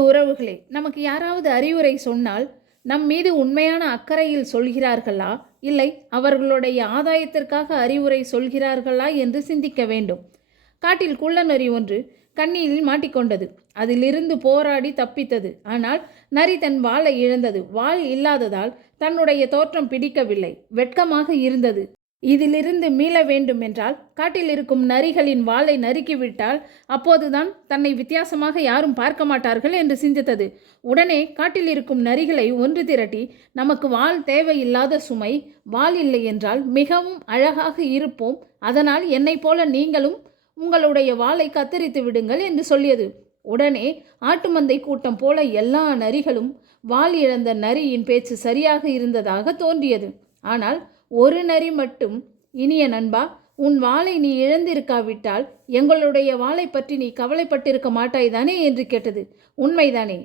அன்பு உறவுகளே, நமக்கு யாராவது அறிவுரை சொன்னால் நம் மீது உண்மையான அக்கறையில் சொல்கிறார்களா, இல்லை அவர்களுடைய ஆதாயத்திற்காக அறிவுரை சொல்கிறார்களா என்று சிந்திக்க வேண்டும். காட்டில் குள்ளநரி ஒன்று கண்ணியில் மாட்டிக்கொண்டது. அதிலிருந்து போராடி தப்பித்தது. ஆனால் நரி தன் வாளை இழந்தது. வாள் இல்லாததால் தன்னுடைய தோற்றம் பிடிக்கவில்லை. வெட்கமாக இருந்தது. இதிலிருந்து மீள வேண்டும் என்றால் காட்டில் இருக்கும் நரிகளின் வாளை நறுக்கிவிட்டால் அப்போதுதான் தன்னை வித்தியாசமாக யாரும் பார்க்க மாட்டார்கள் என்று சிந்தித்தது. உடனே காட்டில் இருக்கும் நரிகளை ஒன்று திரட்டி, நமக்கு வாள் தேவையில்லாத சுமை, வாள் இல்லை என்றால் மிகவும் அழகாக இருப்போம், அதனால் என்னை போல நீங்களும் உங்களுடைய வாளை கத்தரித்து விடுங்கள் என்று சொல்லியது. உடனே ஆட்டுமந்தை கூட்டம் போல எல்லா நரிகளும் வாள் இழந்த நரியின் பேச்சு சரியாக இருந்ததாக தோன்றியது. ஆனால் ஒரு நரி மட்டும், இனிய நண்பா, உன் வாளை நீ இழந்திருக்காவிட்டால் எங்களுடைய வாளை பற்றி நீ கவலைப்பட்டிருக்க மாட்டாய்தானே என்று கேட்டது. உண்மைதானே?